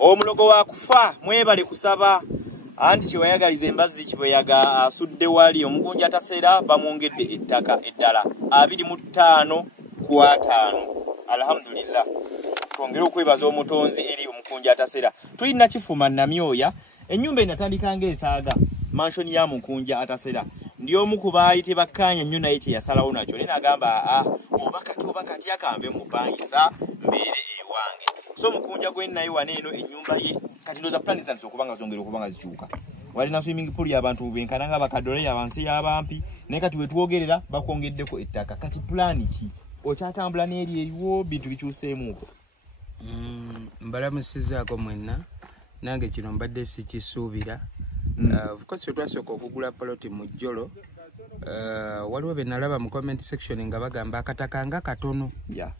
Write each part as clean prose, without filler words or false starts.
Omulogo wa kufa mwebale kusaba anti kiwayagaliza embazi kiboyaga asudde wali omugunja atasera bamwongedde ettaka eddala 25 ku 5. Alhamdulillah. Twongere okwebaza omutonzi eri omukunja atasera. Tulina kifuma namyoya ennyumba inatandika ng'esaaga mansion ya mukunja atasera. Ndiyo mukubaali tebakkanya nnyo naye kye yasalawo nakyo naye n'agamba oba kati akambe mupangisa mbeere ewange. So mukunja gwe naye wane eno ennyumba ye kati ndoza plan zitandise okubanga zongera okubanga zikyuka. Walina swimming pool y'abantu benkana nga bakadole y'abansi y'abampi naye kati wetwogerera bakwongeddeko ettaka. Kati plan ki okyatambula n'eri eriwo bintu bikyuseemuuko? Mbalamusizaako mwenna nange kino mbadde sikisuubira. Of course twasooka okugula poloti mu jjolo. Waliwo be nalaba mu comment section nga bagamba akataka nga katono. Yeah.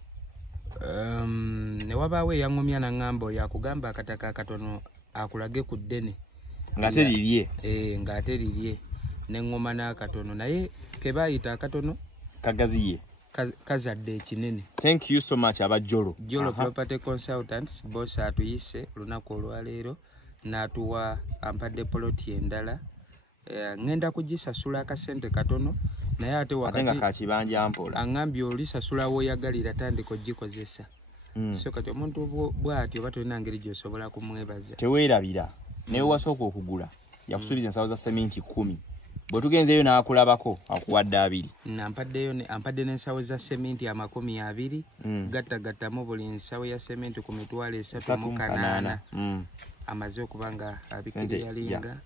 Ne wabaawo eyaŋŋumya n'aŋŋamba oyo akugamba akataka akatono akulage ku ddene. Ng'ate lirye. Ng'ate lirye. N'eŋŋoma n'akatono naye ke baayita akatono kagaziye. Kazadde ekinene. Thank you so much abajjolo. Jolo Property Consultants boss atuyise lunaku olwaleero n'atuwa ampadde poloti endala. Ngenda kugisasula akasente katono naye ate wakati atenga kakibanja mpola angambye olisasula woyagalira tandika ogikozesa. So kati omuntu bw'atyo oba tolina ngeri gy'osobola kumwebaza. Teweerabira naye wasooka okugula yakusuubiza ensawo za sementi 10 bwe tugenzeeyo n'akulabako akuwadde 2. Ampadde n'ensawo za sementi 20 gattagattamu buli nsawo ya sementi ku mitwalo 3 amaze okuba nga abikiriyalinga.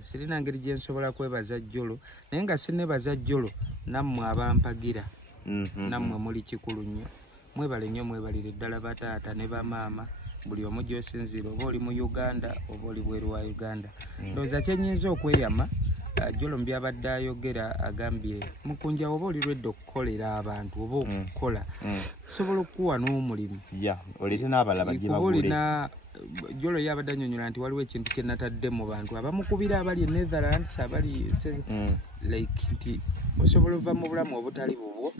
Sirina ngeri gye nsobola kwebaza jjolo naye nga sinnebaza jjolo nammwe abampagira nammwe muli kikulu nnyo. Mwebale nnyo mwebalire ddala bataata ne bamaama buli omu gy'osinziira oba oli mu Uganda oba oli bweru wa Uganda. Ndowooza kyennyinza okweyama jjolo mu byabadde ayogera agambye mukunja oba oli lwedde okukolera abantu oba okukola sobola okukuwa n'omulimu oleete n'abalaba gye bagule. Jolo yabadde annyonnyola nti waliwo ekintu kye natadde mu bantu abamukubira abali e Netherlands abali like nti osobola ova mu bulamu obutali bubwo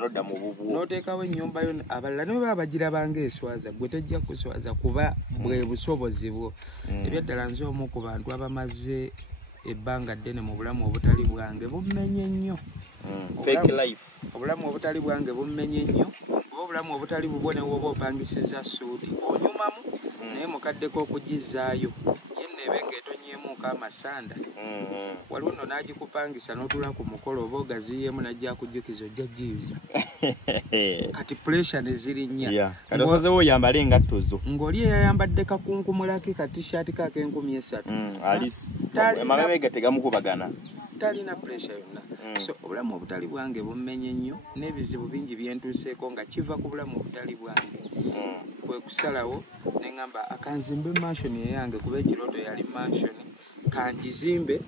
nodda mu bubwo n'oteekawo ennyumba yo abalala ne baba bagirabanga eswaza gwe tejja kuswaza kuba bwe busobozi bwo. Ebyaddala nze omu ku bantu abamaze ebbanga ddene mu bulamu obutali bwange bummenye nnyo. Obulamu obutali bwange bummenye nnyo oba obulamu obutali bubwo ne woba opangisiza suuti onyumamu naye mukaddeko okugizaayo ye neebe ng'etonyeemuuko amasanda. Waliwo nno n'agikupangisa n'otula ku mukolo oba ogaziyeemu n'ajja kujjukiza ojja giyuza. Kati puresha ne zirinnya. Kati osazeewo oyambale engatto zo. Ng'oli eyayambadde kakunkumulaki ka t-shirt k'ak'K1030. Amabega tegamukubagana. Talina puresha yonna. So obulamu obutali bwange bummenye nnyo n'ebizibu bingi byentuuseeko nga kiva ku bulamu obutali bwange. Kwe kusalawo ne ŋŋamba akanzimbe mansion eyange kuba ekirooto yali mansion kanjizimbe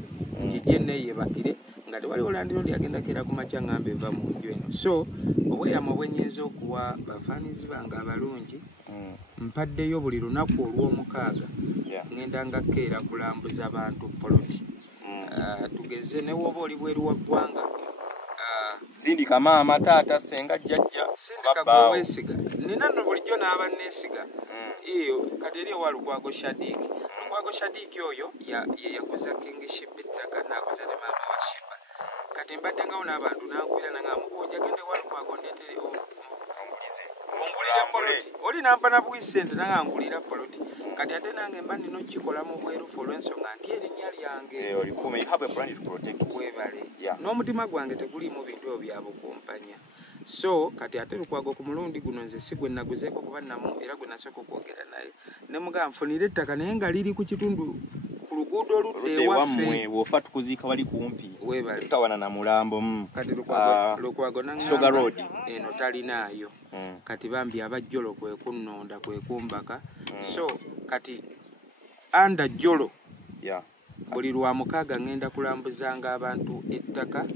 ngijje neeyebakire nga tewali olandirondi agendako era ku makya ŋŋamba eva mu nju eno. So obweyamo bwe nnyinza okuwa bafaanizi bange abalungi mpaddeyo buli lunaku olw'omukaaga ngenda nga keera kulambuza bantu poloti. Tugeze ne woba oli bweru wa ggwanga sindika maama taata senga jjajja sindika weesiga nina nno bulijjo n'aba neesiga kati eri ewa Lukwago Shadiki. Lukwago Shadiki oyo yakuza kingship ettaka n'akuza ne maama wa Shiba. Kati mbadde ngawo n'abantu n'ankubira nanga mukunja gende ewa Lukwago ndeetere ongulire poloti oli nampa na bwisente nanga angulira poloti. Kati ate nange mba nina okikola mu bwerufu olw'ensonga nti erinnya lyange olikuuma you have a brand to protect. Weebale n'omutima gwange teguliimu bintu ebyo bya bukumpanya. So kati ate Lukwago ku mulundi guno nze si gwe naguzeeko kuba namu era gwe nasooka okwogera naye ne mugamba nfunira ettaka naye nga liri ku kitundu ku luguudo oludda ewaffe bw'ofa tukuziika wali kumpi weebale tutawana na Mulambo. Kati Lukwago Soga Road eno talinaayo. Kati bambi abajjolo kwe kunnonda kwe kumbaka. So kati anda jjolo buli lwa mukaaga ngenda kulambuzanga abantu ettaka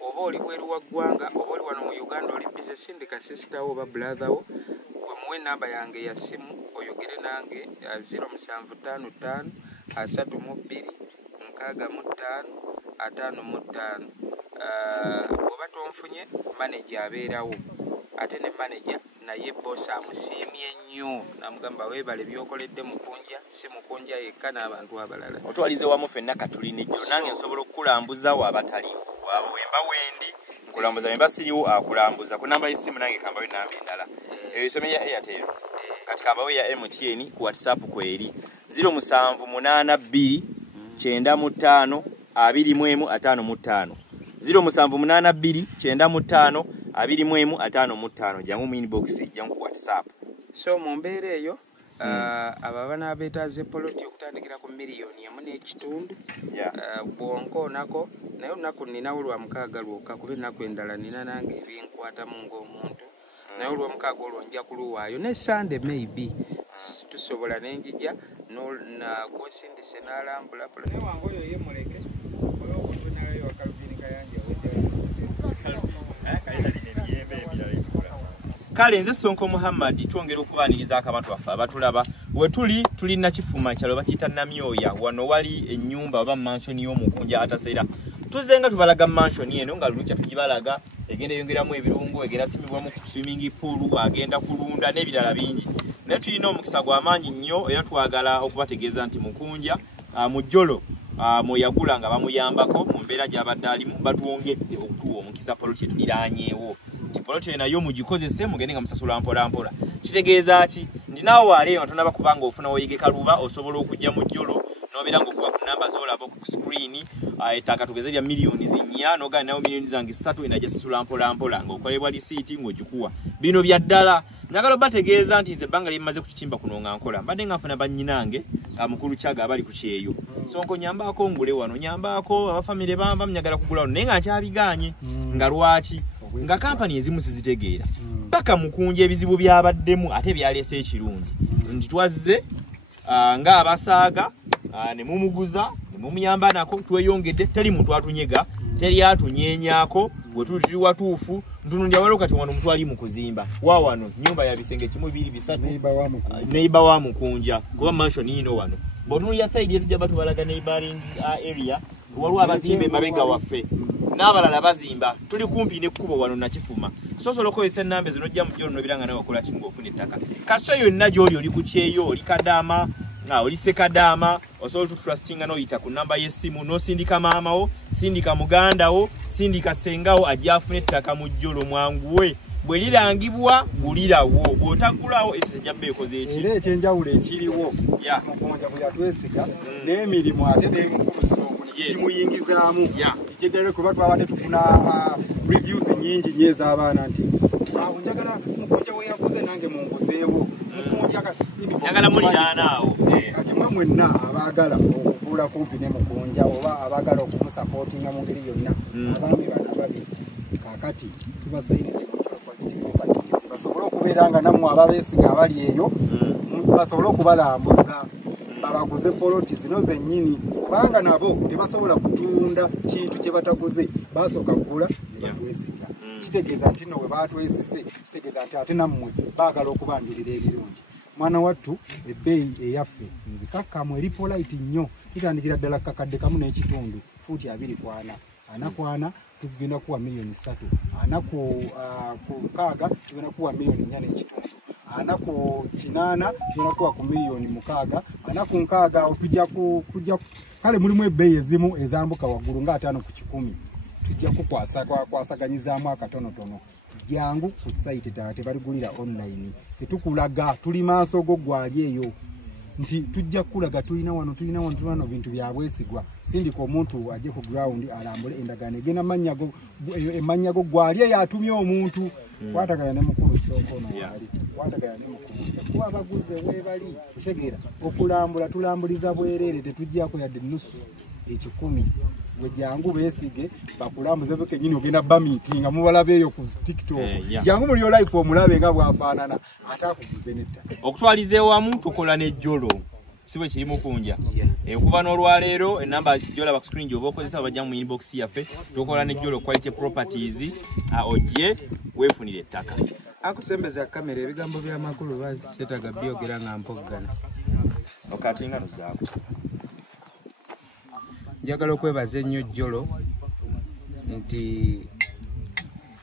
oba oli bweru wa ggwanga oba oli wano mu Uganda oli bize sindika sister wo oba brother wo gwe muwe namba yange ya simu oyogere nange 0755 32 65 55. Oba tonfunye manager abeerawo ate ne manager naye bosi amusiimye nnyo namugamba weebale byokoledde Mukunja si Mukunja yekka n'abantu abalala. Otwalize wamu ffenna katulina ejjo nange nsobola okukulambuza wabataliwo wemba wendi nkulambuza wemba siriwo akulambuza ku namba y'essimu nange kambawe namba endala esome ya Airtel kati kambawe ya MTN ku WhatsApp kweri 0782 95 25 0782 95 25 jangu mu inbox jangu ku WhatsApp. So mu mbeera eyo ababana beetaaze poloti okutandikira ku miliyoni emu n'ekitundu bwonkoonako naye olunaku nninawo lwa mukaaga lwokka kuba ennaku endala nina nange ebinkwatamu ng'omuntu naye olw'omukaaga olwo nja kuluwaayo ne Sande maybe tusobola nenjija gwosindise n'alambula naye wange oyo ye muleke olw'okutunalayo wakalubini kayanja kale nze Sonko Muhammad twongera okubaaniriza akabantu baffe abatulaba we tulina Kifuma kyalo bakita Namyoya wano wali ennyumba oba mansion y'Omukunja ataseera tuzenga tubalaga mansion eno nga lulukya tugibalaga egenda yongeramu ebirungo egera simibwamu ku swimming pool agenda kulunda n'ebirala bingi naye tulina omukisa gw'amaanyi nnyo era twagala okubategeeza nti Mukunja mu jjolo muyagula nga bamuyambako mu mbeera gy'abadde alimu batuwongedde okutuwa omukisa poloti tuliraanyeewo poloti nayo mugikozese mugende nga musasula mpola mpola kitegeeza ki ndi nawo waleyo tonaba kubanga ofuna oyige kaluba osobola okujja mu jjolo nobera ngokuba ku namba zolaba ku screen ettaka tugeze lya miliyoni zinnya nogana nayo miliyoni zange 3 inaja sasula mpola mpola ng'okolebwa lisiiti ng'ogikuwa bino bya ddala njagala bategeeza nti nze ebbanga lyemaze ku kitimba kuno nga nkola mbadde nga nfuna bannyinange mukulu Kyaga abali ku kyeyo Sonko nyambaako ngule wano nyambaako abafamile bamba mnyagala kugula wano naye nga nkyabiganye nga lwaki nga kampani ezimu sizitegeera paka Mukunja ebizibu byabaddemu ate byalese ekirungi nti twazze nga abasaaga ne mumuguza ne mumuyamba nako tweyongedde teri muntu atunyega teri atunyenyaako bwe tuli watuufu ntunundya walo kati wano mutwali mu kuzimba wano nyumba ya bisenge 1 2 3 neighbor wa Mukunja kuba mansion ino wano botunulya side yetu jaba tubalaga neighboring area waliwo abazimbe mabega waffe n'abalala bazimba tuli kumpi n'ekkubo wano na Kifuma sosola okozesa ennamba zino ojja mu jjolo nobiranga nawe wakola kinga ofuna ettaka kaso yonna gy'oli oli ku kyeyo oli Kadaama oli Sekadaama osobola tutrustinga n'oyita ku namba y'essimu n'osindika maamawo sindika mugandawo sindika sengawo ajja afuna ettaka mu jjolo mwanguwe bwe lirangibwa gulirawo bw'otagulawo esi tejjabba ekoze eki era ekyenjawulo ekiriwo Mukunja bwe yatwesiga n'emirimu ate n'emukulu Sonko kimuyingizaamu ekyeddala kuba twabadde tufuna reviews nyingi nnyo ez'abaana nti njagala Mukunja we yakoze nange munguzeewo njagala muliraanaawo kati mwe mwenna abaagala okutuula kumpi ne Mukunja oba abaagala okumusapootinga mu ngeri yonna abaami bana babiri kaakati tubasayirize basobole okubeera nga nammwe ababeesiga abali eyo basobole okubalambuza babaguze poloti zino zennyini kubanga nabo tebasobola kutunda kintu kye bataguze basooka kugula ne batwesiga kitegeeza nti nno bwe batwesise kitegeeza nti ate nammwe baagala okubanjulira ebirungi mwana wattu ebbeeyi eyaffe nzikakkamu eri polite nnyo tutandikira ddala kakadde kamu n'ekitundu fuuti 24 anakwana tugenda kuwa miliyoni 3 anaku kaaga tugenda kuwa miliyoni 4 n'ekitundu anaku kinana tugenda kuwa ku miliyoni 6 anaku nkaaga tujja kujja kale mulimu ebbeeyi ezimu ezambuka waggulu nga 5 ku 10 tujja kukwasaganyizaamu akatonotono jangu ku site tate baligulira online situkulaga tuli maaso go gwali eyo nti tujja kulaga tulina wano bintu byabwesigwa sindiko omuntu aje ku ground alambule endagane egena manyago gwali eyo atumye omuntu watagala ne mukulu Sonko no wali watagala ne mukulu kuba baguze webali kusegeera okulambula tulambuliza bwerere tetujjako yadde nusu 10 wejangu besige bakulambuze beke nyini ogenda ba meeting mubalabe eyo ku TikTok jangu muri yo life omulabe nga bwafaanana atakuguze netta okutwalize wamu tukola ne jjolo sibo kiri Mukunja okuva n'olwaleero enamba jjola back screen jobo okozesa bajja mu inbox yaffe tukola ne jjolo quality properties oje wefunire ettaka akusembeza kamera ebigambo by'amakulu basetaga byogera nga mpoggana okatinga nuzaako njagala okwebaza ennyo jjolo nti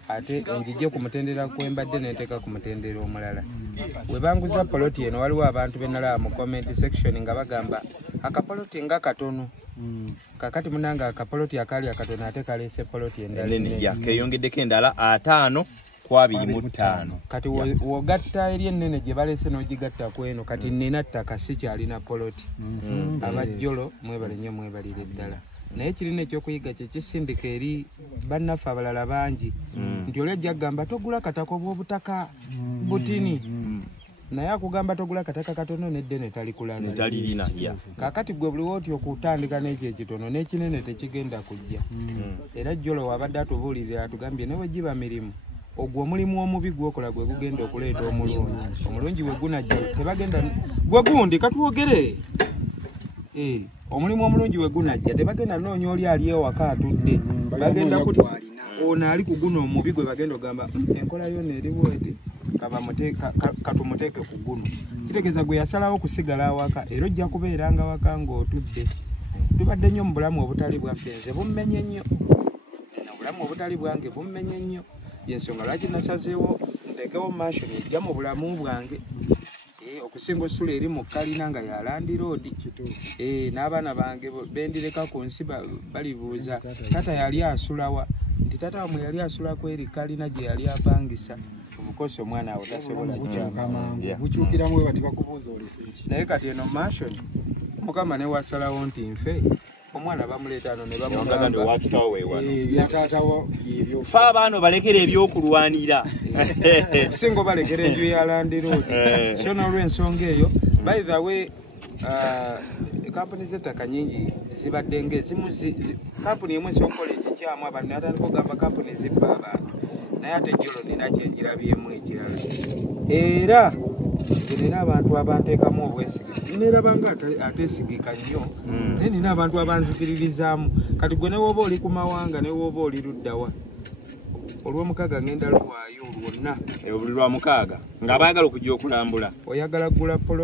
ate enjije ku mutendera kwembadde neteeka ku mutendera omulala. We banguza poloti eno waliwo abantu benalaba mu comment section nga bagamba akapoloti nga katono. Kakati munanga akapoloti akali akatono ate kaleese poloti endala. Nene keyongeddeko endala 5 kwa 25. Kati wogatta eri ennene gye baleese n'ogigatta ku eno kati nina ttaka si kyalina poloti. Abajjolo mwebale nnyo mwebalire ddala. Naye kirina ekyokuyiga kye kisindika eri bannaffe abalala bangi nti oli ajja kugamba togula katako bw'obutaka butini naye akugamba togula kataka katono n'eddene talikulaze talirina kaakati gwe buli wooti okutandika n'ekyo ekitono n'ekinene tekigenda kujja era jjolo wabadde atubuulirira atugambye ne bwe giba mirimu ogwo omulimu omubi gwokola gwe gugenda okuleeta omulungi we gunajja tebagenda gwe gundi katwogere omulimu omulungi we gunajja tebagenda noonya oli ali ewaka atudde bagenda kuti ono ali ku guno omubi gwe bagenda ogamba enkola yonna eriwo eti katumuteeke ku guno kitegeeza gwe yasalawo okusigala awaka era ojja kubeeranga waka ng'otudde tubadde nnyo mu bulamu obutali bwaffe nze bummenye nnyo obulamu obutali bwange bummenye nnyo yensonga lwaki nasazeewo nteekewo mashoni ejja mu bulamu bwange okusinga osula eri mu kalina nga ya Land Road n'abaana bange bendireka ku nsi balibuuza tata yali asulawa nti tata wamwe yali asula ku eri kalina gye yali apangisa obukosi omwana awo tasobola bukyukiramu bati bakubuuza oleseki naye kati eno mashoni mukama ne wasalawo nti nfe omwana bamuleeta ano ne bamugamba fe abaana balekera ebyokulwanira okusinga balekera enju ya Land Road so n'olw'ensonga eyo by the way kampuni z'ettaka nyingi zibadde ng'ezimu kampuni emu esobola ekikyamu abantu natandika ogamba kampuni zibba abantu naye ate jjolo nina kyenjirabyemu ekirala era nina abantu abanteekamu obwesige neerabanga ateesigika nnyo naye nina abantu abanzikiririzaamu kati gwe ne woba oli ku mawanga ne woba oli luddawa olw'omukaaga ngenda luwaayo lwonna buli lwa mukaaga ng'abaagala okujja okulambula oyagala kugula polo